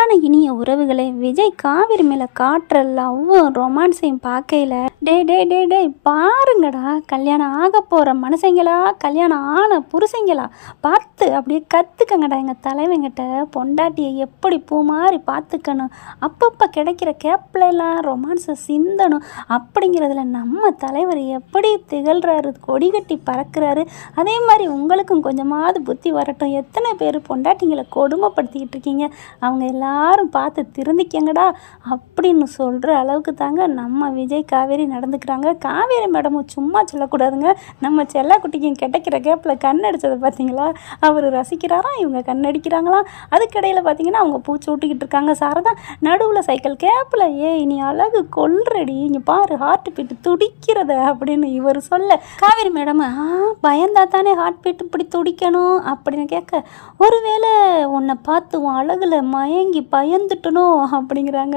அன்பான இனிய உறவுகளே விஜய் காவிரி மேலே காட்டுற லவ்வும் ரொமான்ஸையும் பார்க்கையில டே டே டே டே பாருங்கடா கல்யாணம் ஆக போகிற மனுஷங்களா கல்யாணம் ஆன புருஷங்களா? பார்த்து அப்படியே கற்றுக்கங்கடா எங்கள் தலைவங்கிட்ட பொண்டாட்டியை எப்படி பூ மாதிரி பார்த்துக்கணும்? அப்பப்போ கிடைக்கிற கேப்ல எல்லாம் ரொமான்ஸை சிந்தணும். அப்படிங்கிறதுல நம்ம தலைவர் எப்படி திகழ்கிறாரு கொடி கட்டி பறக்கிறாரு அதே மாதிரி உங்களுக்கும் கொஞ்சமாவது புத்தி வரட்டும். எத்தனை பேர் பொண்டாட்டிங்களை கொடுமைப்படுத்திக்கிட்டு இருக்கீங்க? அவங்க எல்லாரும் பார்த்து திருந்திக்கங்கடா அப்படின்னு சொல்கிற அளவுக்கு தாங்க நம்ம விஜய் காவேரி நடந்துக்கிறாங்க. காவேரி மேடமும் சும்மா சொல்லக்கூடாதுங்க. நம்ம செல்லக்குட்டிக்கும் கிடைக்கிற கேப்பில் கண் அடிச்சதை பார்த்தீங்களா? அவர் ரசிக்கிறாராம் இவங்க கண் அடிக்கிறாங்களாம் அதுக்கிடையில் பார்த்தீங்கன்னா அவங்க பூச்சி விட்டுக்கிட்டு இருக்காங்க. சாரதா நடுவில் சைக்கிள் கேப்பில் ஏ நீ அழகு கொல்றடி. இங்கே பாரு ஹார்ட் பீட்டு துடிக்கிறத அப்படின்னு இவர் சொல்ல. காவேரி மேடம் ஆ பயந்தா தானே ஹார்ட் பீட் இப்படி துடிக்கணும்? அப்படின்னு கேட்க ஒருவேளை உன்னை பார்த்து உன் அழகுல மயங்கி பயந்துட்டணும் அப்படிங்கிறாங்க.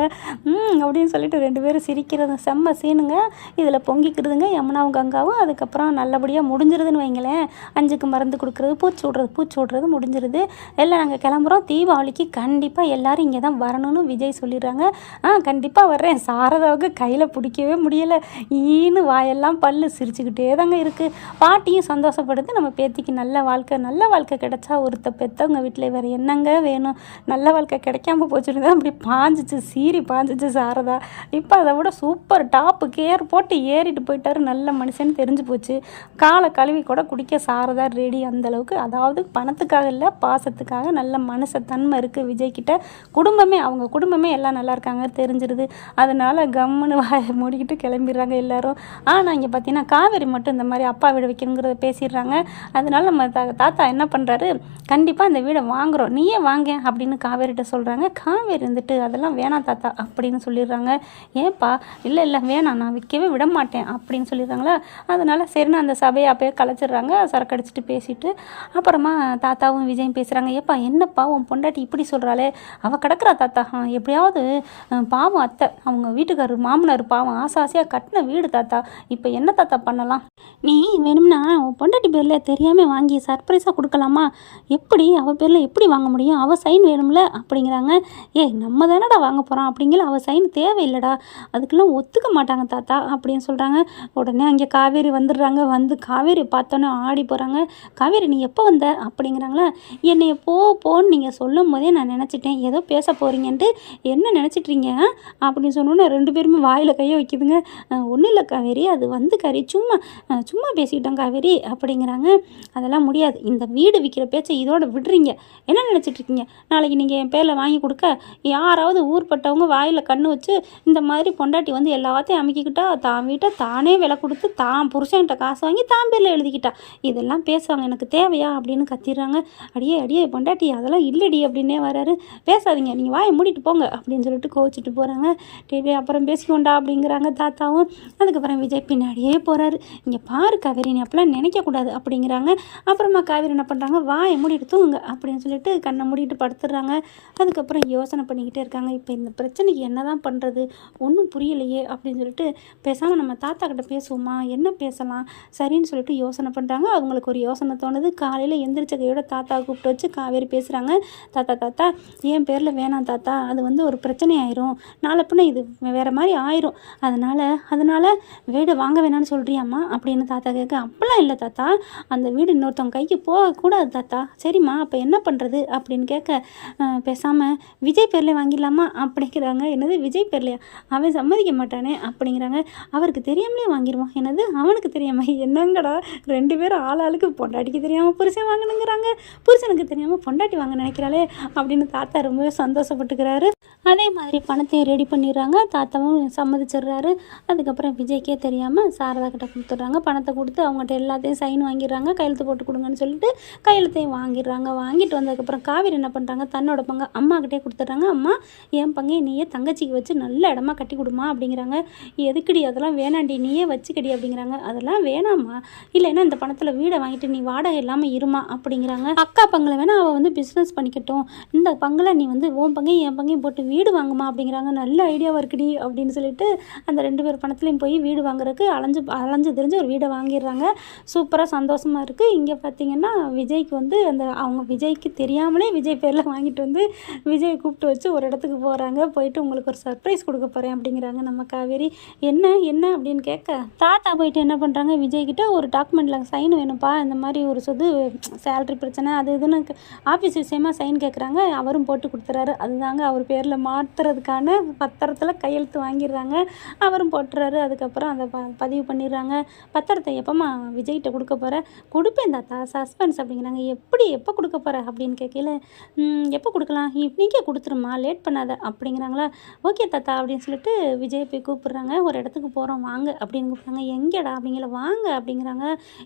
அப்படின்னு சொல்லிட்டு ரெண்டு பேரும் சிரிக்கிறது செம்ம சீனுங்க. இதில் பொங்கிக்கிறதுங்க யமுனாவும் கங்காவும். அதுக்கப்புறம் நல்லபடியாக முடிஞ்சிருதுன்னு வைங்களேன். அஞ்சுக்கு மருந்து கொடுக்குறது பூச்சி விட்றது பூச்சி விடுறது முடிஞ்சிருது. எல்லாம் நாங்கள் கிளம்புறோம். தீபாவளிக்கு கண்டிப்பாக எல்லாரும் இங்கே தான் வரணும்னு விஜய் சொல்லிடுறாங்க. ஆ கண்டிப்பாக வர்றேன். சாரதாவுக்கு கையில் பிடிக்கவே முடியலை. ஈன்னு வாயெல்லாம் பல்லு சிரிச்சுக்கிட்டே தாங்க இருக்குது பாட்டியும் சந்தோஷப்படுது. நம்ம பேத்திக்கு நல்ல வாழ்க்கை நல்ல வாழ்க்கை கிடைச்சா ஒருத்த பெற்றவங்க வீட்டில் வேறு என்னங்க வேணும்? நல்ல வாழ்க்கை கிடைக்காம போச்சுன்னு தான் அப்படி பாஞ்சிச்சு சீரி பாஞ்சிச்சு சாரதா. இப்போ அதை விட சூப்பர் டாப்பு கேர் போட்டு ஏறிட்டு போயிட்டாரு நல்ல மனுஷன் தெரிஞ்சு போச்சு. காலை கழுவி கூட குடிக்க சாரதா ரெடி அந்த அளவுக்கு. அதாவது பணத்துக்காக இல்லை பாசத்துக்காக நல்ல மனச தன்மை இருக்குது விஜய்கிட்ட. குடும்பமே அவங்க குடும்பமே எல்லாம் நல்லா இருக்காங்க தெரிஞ்சிருது. அதனால கம்முன்னு வாயை மூடிக்கிட்டு கிளம்பிடுறாங்க எல்லாரும். ஆனால் இங்கே பார்த்தீங்கன்னா காவேரி மட்டும் இந்த மாதிரி அப்பா வீடு வைக்கணுங்கிறத பேசிடுறாங்க. அதனால நம்ம தா தாத்தா என்ன பண்ணுறாரு கண்டிப்பாக அந்த வீடை வாங்குறோம். நீயே வாங்க அப்படின்னு காவேரிட்ட சொல்கிறாங்க காவேரி இருந்துட்டு அதெல்லாம் வேணாம் தாத்தா அப்படின்னு சொல்லிடுறாங்க. ஏன்ப்பா இல்லை இல்லை வேணாம். நான் விற்கவே விட மாட்டேன் அப்படின்னு சொல்லிடுறாங்களா? அதனால் சரின்னு அந்த சபையை அப்போயே கலைச்சிடுறாங்க. சரக்கு அடிச்சுட்டு பேசிட்டு அப்புறமா தாத்தாவும் விஜயும் பேசுகிறாங்க ஏப்பா என்னப்பா உன் பொண்டாட்டி இப்படி சொல்கிறாளே அவள் கிடக்குறா தாத்தா. எப்படியாவது பாவம் அத்தை. அவங்க வீட்டுக்காரர் மாமனார் பாவம் ஆசை ஆசையாக கட்டின வீடு தாத்தா. இப்போ என்ன தாத்தா பண்ணலாம்? நீ வேணும்னா உன் பொண்டாட்டி பேரில் தெரியாமல் வாங்கி சர்ப்ரைஸாக கொடுக்கலாமா? எப்படி? அவள் பேரில் எப்படி வாங்க முடியும்? அவள் சைன் வேணும்ல? அப்படிங்கிறாங்க. ஏய் நம்ம தானடா வாங்க போகிறோம் அப்படிங்கிற அவள் சைன் தேவையில்லடா அதுக்கெல்லாம் ஒத்துக்க மாட்டாங்க தாத்தா அப்படின்னு சொல்கிறாங்க உடனே அங்கே காவேரி வந்துடுறாங்க. வந்து காவேரி பார்த்தோன்னே ஆடி போகிறாங்க காவேரி நீ எப்போ வந்த? அப்படிங்கிறாங்களா. என்னைய போ போன்னு நீங்கள் சொல்லும் போதே நான் நினச்சிட்டேன். ஏதோ பேச போகிறீங்கன்ட்டு என்ன நினச்சிட்றீங்க? அப்படின்னு சொன்னோன்னே ரெண்டு பேருமே வாயில் கையை வைக்குதுங்க. ஒன்றும் இல்லை காவேரி அது வந்து கறி. சும்மா சும்மா பேசிக்கிட்டோம் காவேரி அப்படிங்கிறாங்க. அதெல்லாம் முடியாது. இந்த வீடு விற்கிற பேச்சை இதோட விடுறீங்க. என்ன நினச்சிட்ருக்கீங்க? நாளைக்கு நீங்கள் என் பேரில் வாங்கி கொடுக்க யாராவது ஊர்பட்டவங்க வாயில் கண்ணு வச்சு இந்த மாதிரி பொண்டாட்டி வந்து எல்லாத்தையும் அமைக்கிக்கிட்டா தான் வீட்டை தானே விலை கொடுத்து தான் புருஷன்கிட்ட காசு வாங்கி தான் பேரில் எழுதிக்கிட்டா. இதெல்லாம் பேசுவாங்க எனக்கு தேவையா? அப்படின்னு கத்திடுறாங்க. அடியே அடியே பொண்டாட்டி அதெல்லாம் இல்லடி அப்படின்னே வராரு. பேசாதீங்க நீங்கள் வாயை மூடிட்டு போங்க அப்படின்னு சொல்லிட்டு கோவிச்சிட்டு போகிறாங்க டேய் அப்புறம் பேசிக்கொண்டா அப்படிங்கிறாங்க தாத்தாவும். அதுக்கப்புறம் விஜய் பின்னாடியே போகிறாரு இங்கே பாரு காவேரி நீ அப்பெல்லாம் நினைக்கக்கூடாது அப்படிங்கிறாங்க. அப்புறமா காவேரி என்ன பண்ணுறாங்க வாயை மூடிட்டு தூங்குங்க அப்படின்னு சொல்லிட்டு கண்ணை மூடிட்டு படுத்துடுறாங்க. அதுக்கப்புறம் அப்புறம் யோசனை பண்ணிக்கிட்டே இருக்காங்க. இப்போ இந்த பிரச்சனைக்கு என்ன தான் பண்ணுறது ஒன்றும் புரியலையே அப்படின்னு சொல்லிட்டு பேசாமல் நம்ம தாத்தா கிட்ட பேசுவோமா? என்ன பேசலாம்? சரின்னு சொல்லிட்டு யோசனை பண்ணுறாங்க அவங்களுக்கு ஒரு யோசனை தோணுது. காலையில் எந்திரிச்ச கையோட தாத்தா கூப்பிட்டு வச்சு காவேரி பேசுகிறாங்க தாத்தா தாத்தா என் பேரில் வேணாம் தாத்தா. அது வந்து ஒரு பிரச்சனை ஆயிரும். நாளை இது வேறு மாதிரி ஆயிரும். அதனால் அதனால் வீடு வாங்க வேணாம்னு சொல்கிறியாம்மா அப்படின்னு தாத்தா கேட்க அப்போல்லாம் இல்லை தாத்தா. அந்த வீடு இன்னொருத்தவங்க கைக்கு போகக்கூடாது தாத்தா. சரிம்மா அப்போ என்ன பண்ணுறது அப்படின்னு கேட்க பேசாமல் விஜய் பேரில் வாங்கிடலாமா அப்படிங்கிறாங்க. என்னது? விஜய் பேர்லையா? அவன் சம்மதிக்க மாட்டானே அப்படிங்கிறாங்க. அவருக்கு தெரியாமலே வாங்கிடுவான். என்னது? அவனுக்கு தெரியாம? என்னங்கடா? ரெண்டு பேரும் ஆள் ஆளுக்கு பொண்டாட்டிக்கு தெரியாமல் புருஷன் வாங்கணுங்கிறாங்க. புருஷனுக்கு தெரியாமல் பொண்டாட்டி வாங்க நினைக்கிறாளே அப்படின்னு தாத்தா ரொம்பவே சந்தோஷப்பட்டுக்கிறாரு. அதே மாதிரி பணத்தையும் ரெடி பண்ணிடுறாங்க. தாத்தாவும் சம்மதிச்சிடுறாரு. அதுக்கப்புறம் விஜய்க்கே தெரியாமல் சாரதா கிட்ட கொடுத்துட்றாங்க. பணத்தை கொடுத்து அவங்ககிட்ட எல்லாத்தையும் சைன் வாங்கிடுறாங்க. கையெழுத்து போட்டு கொடுங்கன்னு சொல்லிட்டு கையெழுத்தையும் வாங்கிடுறாங்க. வாங்கிட்டு வந்ததுக்கப்புறம் காவேரி என்ன பண்ணுறாங்க தன்னோட பங்கு அம்மாக்கிட்டே கொடுத்துட்றாங்க. அம்மா என் பங்கை நீயே தங்கச்சிக்கு வச்சு நல்ல இடமா கட்டி கொடுமா அப்படிங்கிறாங்க. எதுக்குடி அதெல்லாம் வேணாண்டி நீயே வச்சுக்கடி அப்படிங்கிறாங்க. அதெல்லாம் வேணாம்மா. இல்லைன்னா இந்த பணத்தில் வீடை வாங்கிட்டு நீ வாடகை இல்லாமல் இருமா அப்படிங்கிறாங்க. அக்கா பங்கில் வேணால் அவள் வந்து பிஸ்னஸ் பண்ணிக்கட்டும். இந்த பங்கில் நீ வந்து ஓன் பங்கையும் என் பங்கையும் போட்டு வீடு வாங்குமா அப்படிங்கிறாங்க. நல்ல ஐடியாவாக இருக்குடி அப்படின்னு சொல்லிட்டு அந்த ரெண்டு பேர் பணத்துலையும் போய் வீடு வாங்குறதுக்கு அலைஞ்சு அலைஞ்சு தெரிஞ்சு ஒரு வீடை வாங்கிடுறாங்க. சூப்பராக சந்தோஷமாக இருக்குது இங்கே பார்த்தீங்கன்னா விஜய்க்கு வந்து அந்த அவங்க விஜய்க்கு தெரியாமலே விஜய் பேரில் வாங்கிட்டு வந்து விஜய் கூப்பிட்டு வச்சு ஒரு இடத்துக்கு போகிறாங்க போயிட்டு உங்களுக்கு ஒரு சர்ப்ரைஸ் கொடுக்க போகிறேன் அப்படிங்கிறாங்க நம்ம காவேரி. என்ன என்ன அப்படின்னு கேட்க தாத்தா போயிட்டு என்ன பண்ணுறாங்க விஜய்கிட்ட ஒரு டாக்குமெண்ட்டில் சைன் வேணும்ப்பா. இந்த மாதிரி ஒரு சொது சேலரி பிரச்சனை அது இதுன்னு ஆஃபீஸ் விஷயமா சைன் கேட்குறாங்க அவரும் போட்டு கொடுத்துறாரு. அதுதாங்க அவர் பேரில் மாற்றுறதுக்கான பத்திரத்தில் கையெழுத்து வாங்கிடுறாங்க. அவரும் போட்டுறாரு. அதுக்கப்புறம் அதை ப பதிவு பண்ணிடுறாங்க. பத்திரத்தை எப்போம்மா விஜய்கிட்ட கொடுக்க போகிற கொடுப்பேன் தாத்தா. சஸ்பென்ஸ் அப்படிங்கிறாங்க. எப்படி எப்போ கொடுக்க போகிற அப்படின்னு கேட்கல எப்போ கொடுக்கலாம்? இன்றைக்கே கொடுத்துருமா லேட் பண்ணாத அப்படிங்கிறாங்களா. ஓகே தாத்தா அப்படின்னு சொல்லிட்டு விஜய் போய் கூப்பிட்றாங்க. ஒரு இடத்துக்கு போகிறோம் வாங்க அப்படின்னு கூப்பிட்றாங்க. எங்கேடா? அப்படிங்கிற வாங்க அப்படிங்கிறாங்க.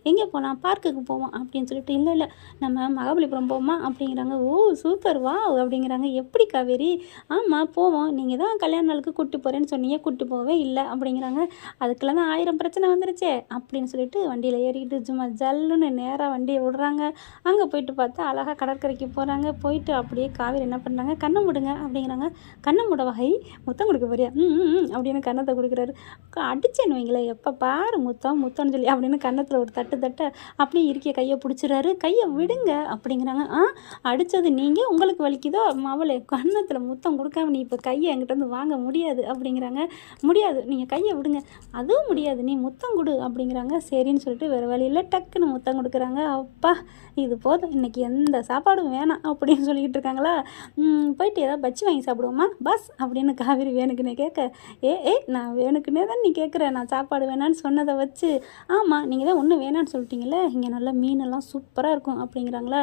எங்கே போகலாம் பார்க்குக்கு போவோம் அப்படின்னு சொல்லிட்டு இல்லை இல்லை. நம்ம மகாபலிபுரம் போவோமா? அப்படிங்கிறாங்க. ஓ சூப்பர். வா அப்படிங்கிறாங்க. எப்படி காவேரி? ஆமாம் போவோம். நீங்கள் தான் கல்யாண நாளுக்கு கூட்டி போகிறேன்னு சொன்னீங்க கூப்பிட்டு போகவே இல்லை அப்படிங்கிறாங்க. அதுக்கெல்லாம் தான் ஆயிரம் பிரச்சனை வந்துருச்சே அப்படின்னு சொல்லிட்டு வண்டியில் ஏறிக்கிட்டு சும்மா ஜல்லுன்னு நேராக வண்டியை விடுறாங்க. அங்கே போயிட்டு பார்த்தா அழகாக கடற்கரைக்கு போகிறாங்க போயிட்டு அப்படியே காவேரி என்ன பண்ணுறாங்க கண்ணை முடுங்க அப்படிங்கிறாங்க. கண்ணை முட வகை முத்தம் கொடுக்க போறியா? ம் ம், அப்படின்னு கன்னத்தை கொடுக்குறாரு. அடிச்சேன்னு வைங்களேன். எப்போ பாரு முத்தம் முத்தம்னு சொல்லி அப்படின்னு கன்னத்தில் ஒரு தட்டு தட்ட அப்படியே இருக்கிய கையை பிடிச்சிடுறாரு. கையை விடுங்க அப்படிங்கிறாங்க. ஆ அடித்தது நீங்கள் உங்களுக்கு வலிக்குதோ? மவளே கன்னத்தில் முத்தம் கொடுக்க அக்கா நீ இப்போ கையை என்கிட்ட வந்து வாங்க முடியாது அப்படிங்கிறாங்க. முடியாது. நீங்கள் கையை விடுங்க. அதுவும் முடியாது. நீ முத்தம் கொடு அப்படிங்கிறாங்க. சரின்னு சொல்லிட்டு வேறு வழியில் டக்குன்னு முத்தம் கொடுக்குறாங்க. அப்பா இது போதும். இன்னைக்கு எந்த சாப்பாடும் வேணாம் அப்படின்னு சொல்லிக்கிட்டு இருக்காங்களா? போயிட்டு ஏதாவது பச்சி வாங்கி சாப்பிடுவோமா? பஸ் அப்படின்னு காவேரி வேணுக்குன்னே கேட்க ஏ ஏ நான் வேணுக்குன்னே தான் நீ கேட்குற. நான் சாப்பாடு வேணான்னு சொன்னதை வச்சு. ஆமாம் நீங்கள் தான் ஒன்றும் வேணான்னு சொல்லிட்டீங்களே இங்கே நல்லா மீனெல்லாம் சூப்பராக இருக்கும் அப்படிங்கிறாங்களா?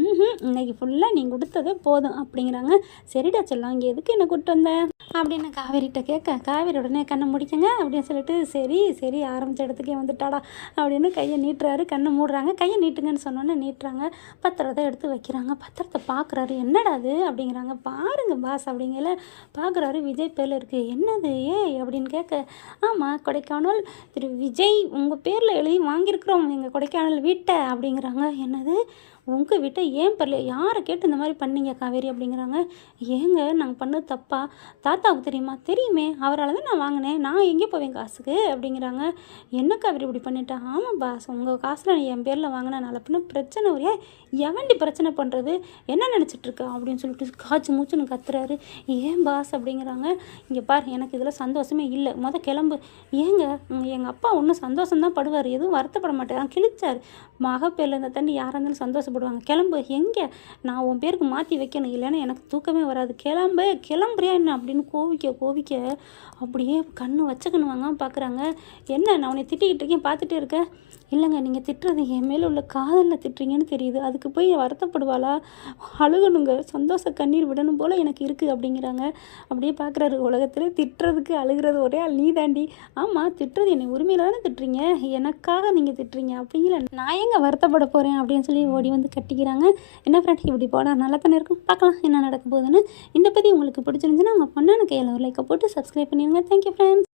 ம் இன்னைக்கு ஃபுல்லாக நீங்கள் கொடுத்ததே போதும் அப்படிங்கிறாங்க. சரிடா செல்லாம் இங்கே எதுக்கு என்ன கூப்பிட்டு வந்தேன் அப்படின்னு காவேரிகிட்ட கேட்க காவேரி உடனே கண்ணை முடிக்கங்க அப்படின்னு சொல்லிட்டு சரி சரி ஆரம்பித்த இடத்துக்கே வந்துட்டாடா அப்படின்னு கையை நீட்டுறாரு. கண்ணை மூடுறாங்க. கையை நீட்டுங்கன்னு சொன்னோன்னே நீட்டுறாங்க. பத்திரத்தை எடுத்து வைக்கிறாங்க. பத்திரத்தை பார்க்குறாரு. என்னடா அது? அப்படிங்கிறாங்க. பாருங்க பாஸ் அப்படிங்கல. பார்க்குறாரு. விஜய் பேரில் இருக்குது என்னது? ஏ அப்படின்னு கேட்க ஆமாம் கொடைக்கானல். திரு விஜய் உங்கள் பேரில் எழுதி வாங்கியிருக்கிறோம். எங்கள் கொடைக்கானல் வீட்டை அப்படிங்கிறாங்க. என்னது? உங்கள் வீட்டை ஏன் பரல யாரை கேட்டு இந்த மாதிரி பண்ணீங்க காவேரி அப்படிங்கிறாங்க. ஏங்க நாங்கள் பண்ணது தப்பா? தாத்தாவுக்கு தெரியுமா? தெரியுமே. அவரால் தான் நான் வாங்கினேன். நான் எங்கே போவேன் காசுக்கு? அப்படிங்கிறாங்க. என்ன காவேரி இப்படி பண்ணிட்டேன் ஆமாம் பாஸ். உங்கள் காசில் என் பேரில் வாங்கினால பின்ன பிரச்சனை ஒரே எவண்டி பிரச்சனை பண்ணுறது என்ன நினச்சிட்ருக்கா அப்படின்னு சொல்லிட்டு காய்ச்சி மூச்சுன்னு கத்துறாரு. ஏன் பாஸ் அப்படிங்கிறாங்க. இங்கே பார் எனக்கு இதில் சந்தோஷமே இல்லை. மொதல் கிளம்பு. ஏங்க எங்கள் அப்பா ஒன்றும் சந்தோஷம் தான் படுவார். எதுவும் வருத்தப்பட மாட்டேன். கிழிச்சார். மகப்பேரில் இருந்த தண்ணி யாராக இருந்தாலும் போடுவாங்க. கிளம்பு எங்கே? நான் உன் பேருக்கு மாற்றி வைக்கணும். இல்லைன்னா எனக்கு தூக்கமே வராது. கிளம்பு கிளம்புறியா என்ன? அப்படின்னு கோவிக்க கோவிக்க அப்படியே கண்ணு வச்சுக்கணுவாங்க பார்க்குறாங்க என்ன நான் உன்னை திட்டிக்கிட்டு இருக்கேன் பார்த்துட்டே இருக்கேன் இல்லைங்க நீங்கள் திட்டுறது என் மேலே உள்ள காதலில் திட்டுறீங்கன்னு தெரியுது. அதுக்கு போய் வருத்தப்படுவாளா? அழுகணுங்க. சந்தோஷ கண்ணீர் விடணும் போல் எனக்கு இருக்குது அப்படிங்கிறாங்க. அப்படியே பார்க்குறாரு உலகத்தில் திட்டுறதுக்கு அழுகிறது ஒரே ஆள் நீ தாண்டி ஆமாம் திட்டுறது என்னை உரிமையில் தானே திட்டுறீங்க? எனக்காக நீங்கள் திட்டுறீங்க. அப்படிங்கிற நான் எங்கே வருத்தப்பட போகிறேன் அப்படின்னு சொல்லி ஓடி வந்து கட்டிக்கிறாங்க. என்ன ஃப்ரெண்ட் இப்படி போனால் நல்லா தானே இருக்கும்? பார்க்கலாம் என்ன நடக்க போகுதுன்னு. இந்த பற்றி உங்களுக்கு பிடிச்சிருந்துச்சுன்னா உங்கள் பொண்ணான கையில் ஒரு லைக்கை போட்டு சப்ஸ்கிரைப் பண்ணிடுங்க. Thank you friends